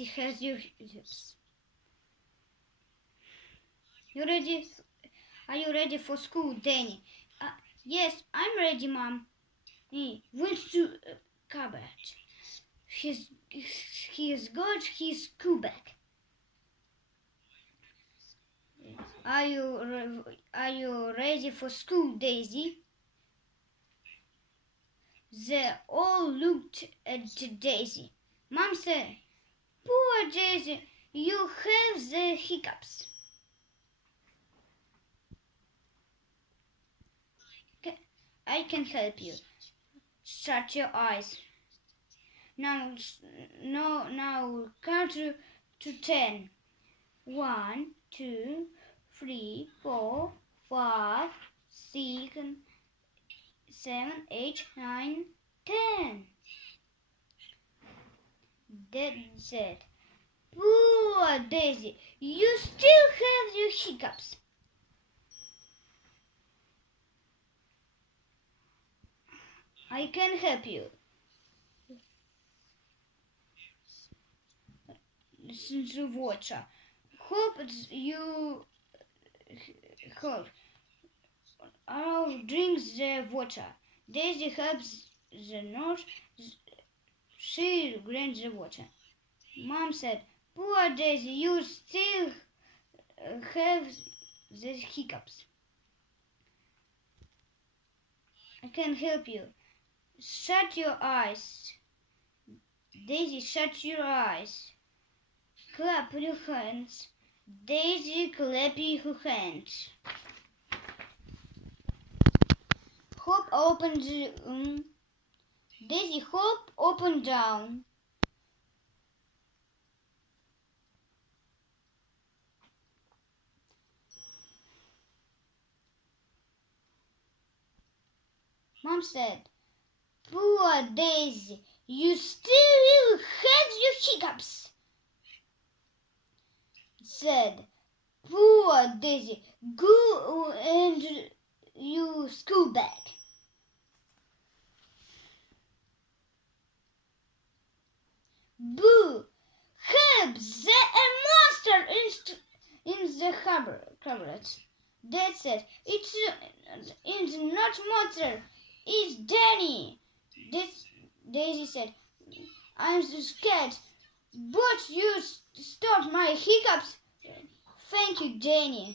Daisy has your hiccups. Are you ready for school, Danny? Yes, I'm ready, Mom. He went to cupboard. He's got his school bag. Are you ready for school, Daisy? They all looked at Daisy. Mom said, "Poor Daisy, you have the hiccups." I can help you. Shut your eyes. Now count to 10. 1, 2, 3, 4, 5, 6, 7, 8, 9, 10. Dad said, "Poor Daisy, you still have your hiccups." I can help you. Listen to water. Hope you hope. I'll drink the water. Daisy helps the nurse. She drank the water. Mom said, "Poor Daisy, you still have the hiccups. I can help you. Shut your eyes." Daisy, shut your eyes. Clap your hands. Daisy, clap your hands. Hop open the Daisy, hop open down. Mom said, "Poor Daisy, you still have your hiccups." Said, "Poor Daisy, go and your school bag." Boo! Help! There's a monster in the cupboard. Dad said, It's not monster. It's Danny." Daisy said, "I'm so scared, but you stopped my hiccups." Thank you, Danny.